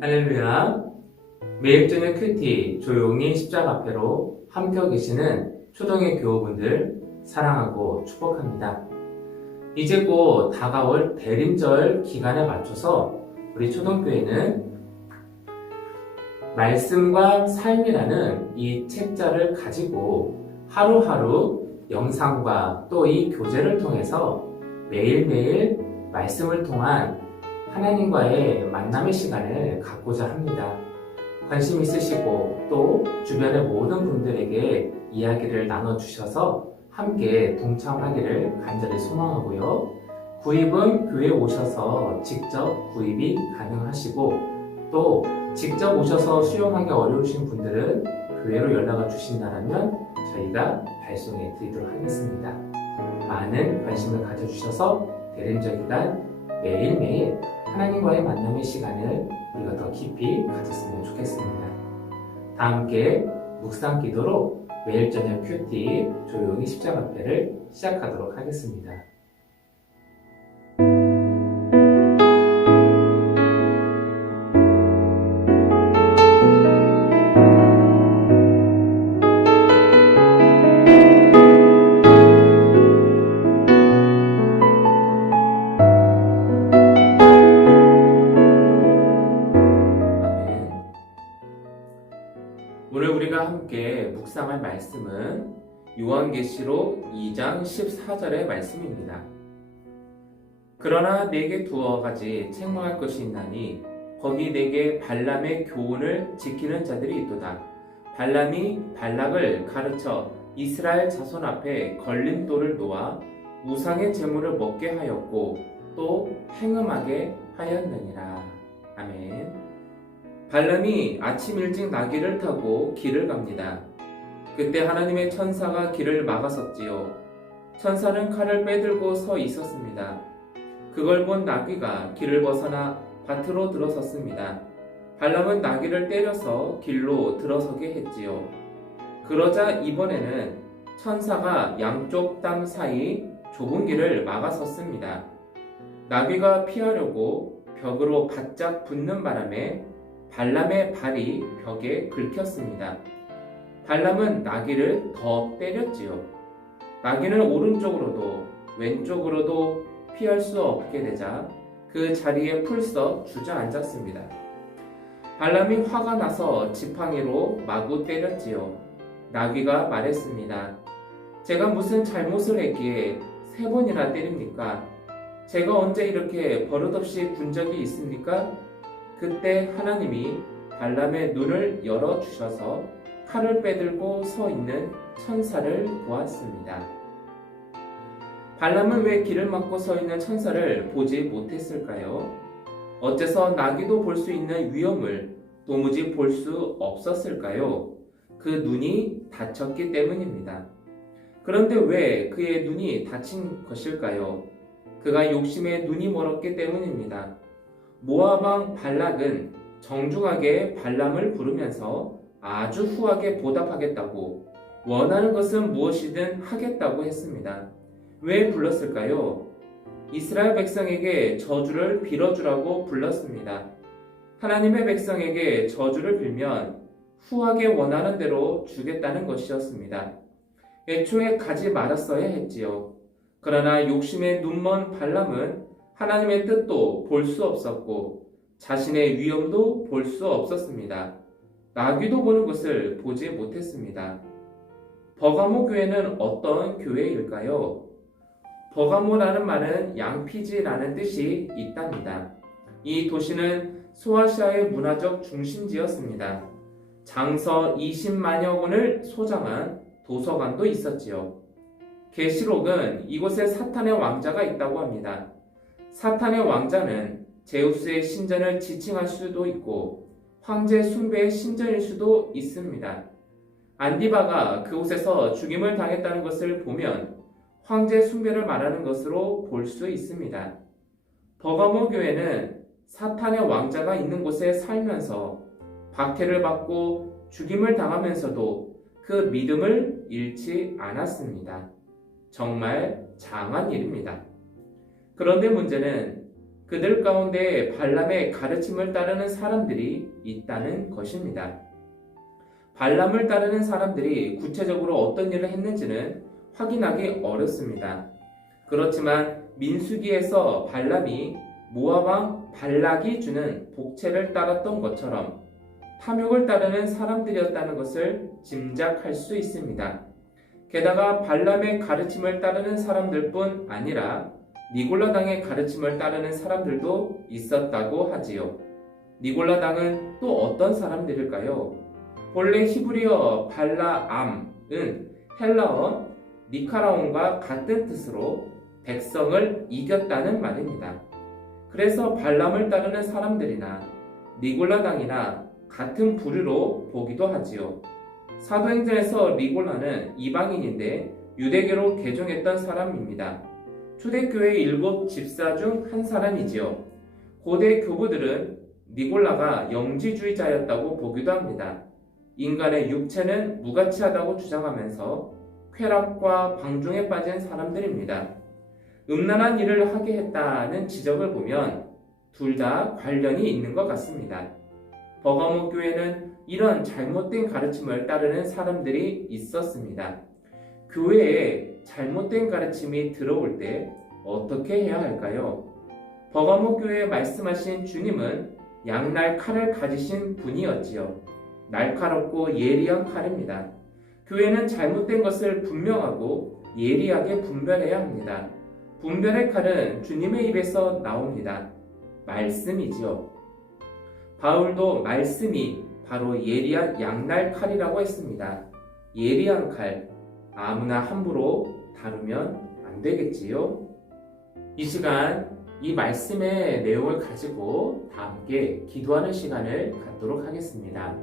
할렐루야. 매일 저녁 큐티 조용히 십자가 앞에로 함께 계시는 초등의 교우분들 사랑하고 축복합니다. 이제 곧 다가올 대림절 기간에 맞춰서 우리 초등교회는 말씀과 삶이라는 이 책자를 가지고 하루하루 영상과 또 이 교재를 통해서 매일매일 말씀을 통한 하나님과의 만남의 시간을 갖고자 합니다. 관심 있으시고 또 주변의 모든 분들에게 이야기를 나눠주셔서 함께 동참하기를 간절히 소망하고요. 구입은 교회에 오셔서 직접 구입이 가능하시고 또 직접 오셔서 수용하기 어려우신 분들은 교회로 연락을 주신다면 저희가 발송해 드리도록 하겠습니다. 많은 관심을 가져주셔서 대림절 기간 매일매일 하나님과의 만남의 시간을 우리가 더 깊이 가졌으면 좋겠습니다. 다 함께 묵상 기도로 매일 저녁 큐티 조용히 십자가 앞에를 시작하도록 하겠습니다. 오늘 우리가 함께 묵상할 말씀은 요한계시록 2장 14절의 말씀입니다. 그러나 내게 두어 가지 책망할 것이 있나니 거기 내게 발람의 교훈을 지키는 자들이 있도다. 발람이 발락을 가르쳐 이스라엘 자손 앞에 걸림돌을 놓아 우상의 제물을 먹게 하였고 또 행음하게 하였느니라. 아멘. 발람이 아침 일찍 나귀를 타고 길을 갑니다. 그때 하나님의 천사가 길을 막아섰지요. 천사는 칼을 빼들고 서 있었습니다. 그걸 본 나귀가 길을 벗어나 밭으로 들어섰습니다. 발람은 나귀를 때려서 길로 들어서게 했지요. 그러자 이번에는 천사가 양쪽 담 사이 좁은 길을 막아섰습니다. 나귀가 피하려고 벽으로 바짝 붙는 바람에 발람의 발이 벽에 긁혔습니다. 발람은 나귀를 더 때렸지요. 나귀는 오른쪽으로도 왼쪽으로도 피할 수 없게 되자 그 자리에 풀썩 주저앉았습니다. 발람이 화가 나서 지팡이로 마구 때렸지요. 나귀가 말했습니다. 제가 무슨 잘못을 했기에 3번이나 때립니까? 제가 언제 이렇게 버릇없이 군 적이 있습니까? 그때 하나님이 발람의 눈을 열어주셔서 칼을 빼들고 서 있는 천사를 보았습니다. 발람은 왜 길을 막고 서 있는 천사를 보지 못했을까요? 어째서 나귀도 볼 수 있는 위험을 도무지 볼 수 없었을까요? 그 눈이 다쳤기 때문입니다. 그런데 왜 그의 눈이 다친 것일까요? 그가 욕심에 눈이 멀었기 때문입니다. 모압 왕 발락은 정중하게 발람을 부르면서 아주 후하게 보답하겠다고 원하는 것은 무엇이든 하겠다고 했습니다. 왜 불렀을까요? 이스라엘 백성에게 저주를 빌어주라고 불렀습니다. 하나님의 백성에게 저주를 빌면 후하게 원하는 대로 주겠다는 것이었습니다. 애초에 가지 말았어야 했지요. 그러나 욕심에 눈먼 발람은 하나님의 뜻도 볼 수 없었고 자신의 위험도 볼 수 없었습니다. 나귀도 보는 것을 보지 못했습니다. 버가모 교회는 어떤 교회일까요? 버가모라는 말은 양피지라는 뜻이 있답니다. 이 도시는 소아시아의 문화적 중심지였습니다. 장서 20만여 권을 소장한 도서관도 있었지요. 계시록은 이곳에 사탄의 왕자가 있다고 합니다. 사탄의 왕자는 제우스의 신전을 지칭할 수도 있고 황제 숭배의 신전일 수도 있습니다. 안디바가 그곳에서 죽임을 당했다는 것을 보면 황제 숭배를 말하는 것으로 볼 수 있습니다. 버가모 교회는 사탄의 왕자가 있는 곳에 살면서 박해를 받고 죽임을 당하면서도 그 믿음을 잃지 않았습니다. 정말 장한 일입니다. 그런데 문제는 그들 가운데 발람의 가르침을 따르는 사람들이 있다는 것입니다. 발람을 따르는 사람들이 구체적으로 어떤 일을 했는지는 확인하기 어렵습니다. 그렇지만 민수기에서 발람이 모압 왕 발락이 주는 복채를 따랐던 것처럼 탐욕을 따르는 사람들이었다는 것을 짐작할 수 있습니다. 게다가 발람의 가르침을 따르는 사람들뿐 아니라 니골라당의 가르침을 따르는 사람들도 있었다고 하지요. 니골라당은 또 어떤 사람들일까요? 본래 히브리어 발라암은 헬라어 니카라온과 같은 뜻으로 백성을 이겼다는 말입니다. 그래서 발람을 따르는 사람들이나 니골라당이나 같은 부류로 보기도 하지요. 사도행전에서 니골라는 이방인인데 유대교로 개종했던 사람입니다. 초대교회 7 집사 중 한 사람이지요. 고대 교부들은 니골라가 영지주의자였다고 보기도 합니다. 인간의 육체는 무가치하다고 주장하면서 쾌락과 방종에 빠진 사람들입니다. 음란한 일을 하게 했다는 지적을 보면 둘 다 관련이 있는 것 같습니다. 버가모 교회는 이런 잘못된 가르침을 따르는 사람들이 있었습니다. 교회에 잘못된 가르침이 들어올 때 어떻게 해야 할까요? 버가모 교회에 말씀하신 주님은 양날 칼을 가지신 분이었지요. 날카롭고 예리한 칼입니다. 교회는 잘못된 것을 분명하고 예리하게 분별해야 합니다. 분별의 칼은 주님의 입에서 나옵니다. 말씀이지요. 바울도 말씀이 바로 예리한 양날 칼이라고 했습니다. 예리한 칼, 아무나 함부로 다루면 안 되겠지요. 이 시간 이 말씀의 내용을 가지고 다 함께 기도하는 시간을 갖도록 하겠습니다.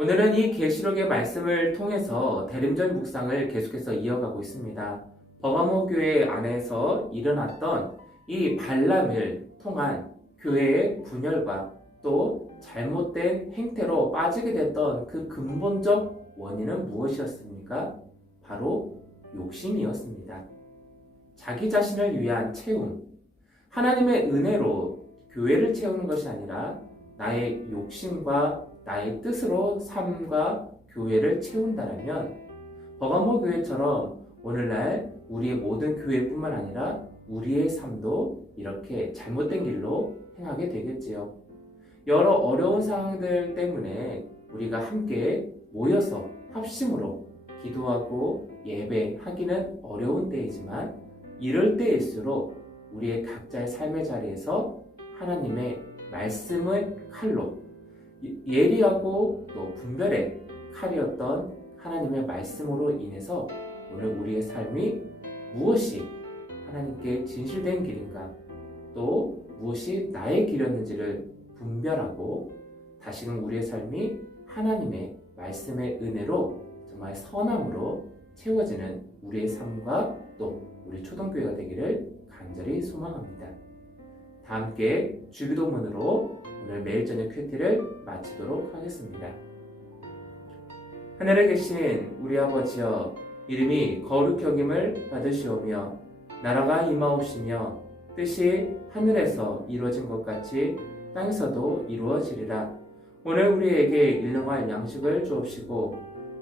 오늘은 이 계시록의 말씀을 통해서 대림절 묵상을 계속해서 이어가고 있습니다. 버가모 교회 안에서 일어났던 이 발람을 통한 교회의 분열과 또 잘못된 행태로 빠지게 됐던 그 근본적 원인은 무엇이었습니까? 바로 욕심이었습니다. 자기 자신을 위한 채움, 하나님의 은혜로 교회를 채우는 것이 아니라 나의 욕심과 나의 뜻으로 삶과 교회를 채운다면 버가모 교회처럼 오늘날 우리의 모든 교회뿐만 아니라 우리의 삶도 이렇게 잘못된 길로 행하게 되겠지요. 여러 어려운 상황들 때문에 우리가 함께 모여서 합심으로 기도하고 예배하기는 어려운 때이지만 이럴 때일수록 우리의 각자의 삶의 자리에서 하나님의 말씀을 칼로 예리하고 또 분별의 칼이었던 하나님의 말씀으로 인해서 오늘 우리의 삶이 무엇이 하나님께 진실된 길인가 또 무엇이 나의 길이었는지를 분별하고 다시금 우리의 삶이 하나님의 말씀의 은혜로 정말 선함으로 채워지는 우리의 삶과 또 우리 초동교회가 되기를 간절히 간절히 소망합니다. 다 함께 주기도문으로 오늘 매일 저녁 큐티를 마치도록 하겠습니다. 하늘에 계신 우리 아버지여, 이름이 거룩히 여김을 받으시오며 나라가 임하옵시며 뜻이 하늘에서 이루어진 것 같이 땅에서도 이루어지리라. 오늘 우리에게 일용할 양식을 주옵시고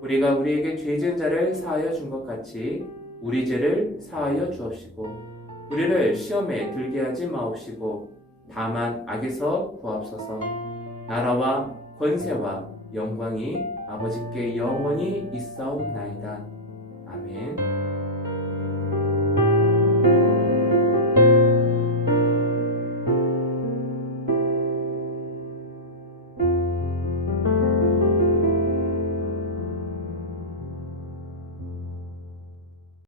우리가 우리에게 죄 지은 자를 사하여 준 것 같이 우리 죄를 사하여 주옵시고 우리를 시험에 들게 하지 마옵시고 다만 악에서 구하옵소서. 나라와 권세와 영광이 아버지께 영원히 있사옵나이다. 아멘.